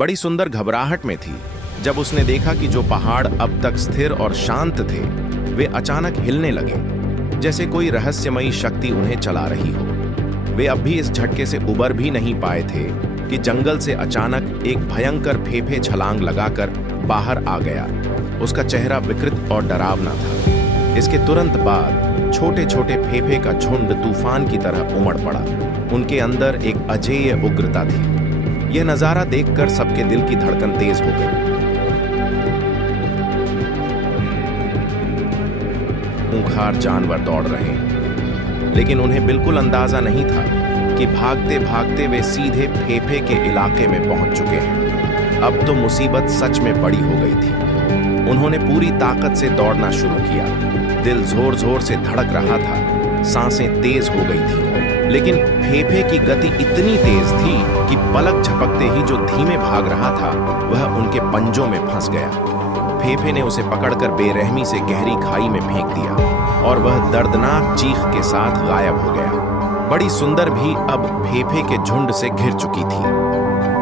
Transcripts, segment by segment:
बड़ी सुंदर घबराहट में थी जब उसने देखा कि जो पहाड़ अब तक स्थिर और शांत थे वे अचानक हिलने लगे, जैसे कोई रहस्यमयी शक्ति उन्हें चला रही हो। वे अब भी इस झटके से उबर भी नहीं पाए थे कि जंगल से अचानक एक भयंकर फेफे छलांग लगाकर बाहर आ गया। उसका चेहरा विकृत और डरावना था। इसके तुरंत बाद छोटे छोटे फेफे का झुंड तूफान की तरह उमड़ पड़ा। उनके अंदर एक अजेय उग्रता थी। यह नजारा देखकर सबके दिल की धड़कन तेज हो गई। खूंखार जानवर दौड़ रहे हैं, लेकिन उन्हें बिल्कुल अंदाजा नहीं था कि भागते भागते वे सीधे फेफे के इलाके में पहुंच चुके हैं। अब तो मुसीबत सच में बड़ी हो गई थी। उन्होंने पूरी ताकत से दौड़ना शुरू किया। दिल जोर जोर से धड़क रहा था, सांसें तेज हो गई थी, लेकिन फेफे की गति इतनी तेज थी कि पलक झपकते ही जो धीमे भाग रहा था वह उनके पंजों में फंस गया। फेफे ने उसे पकड़कर बेरहमी से गहरी खाई में फेंक दिया और वह दर्दनाक चीख के साथ गायब हो गया। बड़ी सुंदर भी अब फेफे के झुंड से घिर चुकी थी।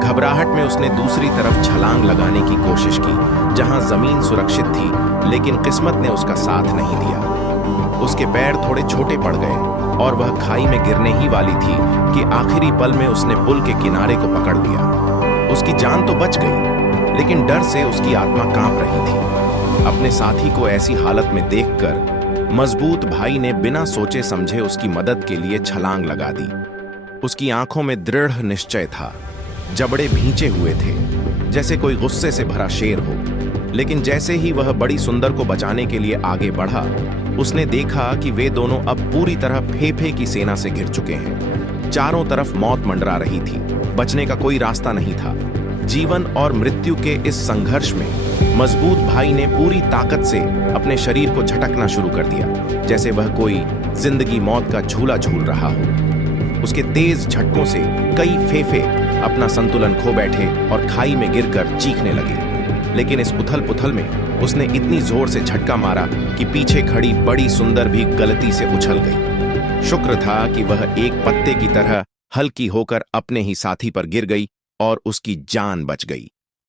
घबराहट में उसने दूसरी तरफ छलांग लगाने की कोशिश की, जहां जमीन सुरक्षित थी, लेकिन किस्मत ने उसका साथ नहीं दिया। उसके पैर थोड़े छोटे पड़ गए और वह खाई में गिरने ही वाली थी कि आखिरी पल में उसने पुल के किनारे को पकड़ लिया। उसकी जान तो बच गई, लेकिन डर से उसकी आत्मा कांप रही थी। अपने साथी को ऐसी हालत में देखकर मजबूत भाई ने बिना सोचे समझे उसकी मदद के लिए छलांग लगा दी। उसकी आंखों में दृढ़ निश्चय था, जबड़े भींचे हुए थे, जैसे कोई गुस्से से भरा शेर हो। लेकिन जैसे ही वह बड़ी सुंदर को बचाने के लिए आगे बढ़ा, उसने देखा कि वे दोनों अब पूरी तरह फेफे की सेना से घिर चुके हैं। चारों तरफ मौत मंडरा रही थी, बचने का कोई रास्ता नहीं था। जीवन और मृत्यु के इस संघर्ष में मजबूत भाई ने पूरी ताकत से अपने शरीर को झटकना शुरू कर दिया, जैसे वह कोई जिंदगी मौत का झूला झूल रहा हो। उसके तेज झटकों से कई फेफे अपना संतुलन खो बैठे और खाई में गिरकर चीखने लगे। लेकिन इस उथल पुथल में उसने इतनी जोर से झटका मारा कि पीछे खड़ी बड़ी सुंदर भी गलती से उछल गई। शुक्र था कि वह एक पत्ते की तरह हल्की होकर अपने ही साथी पर गिर गई और उसकी जान बच गई।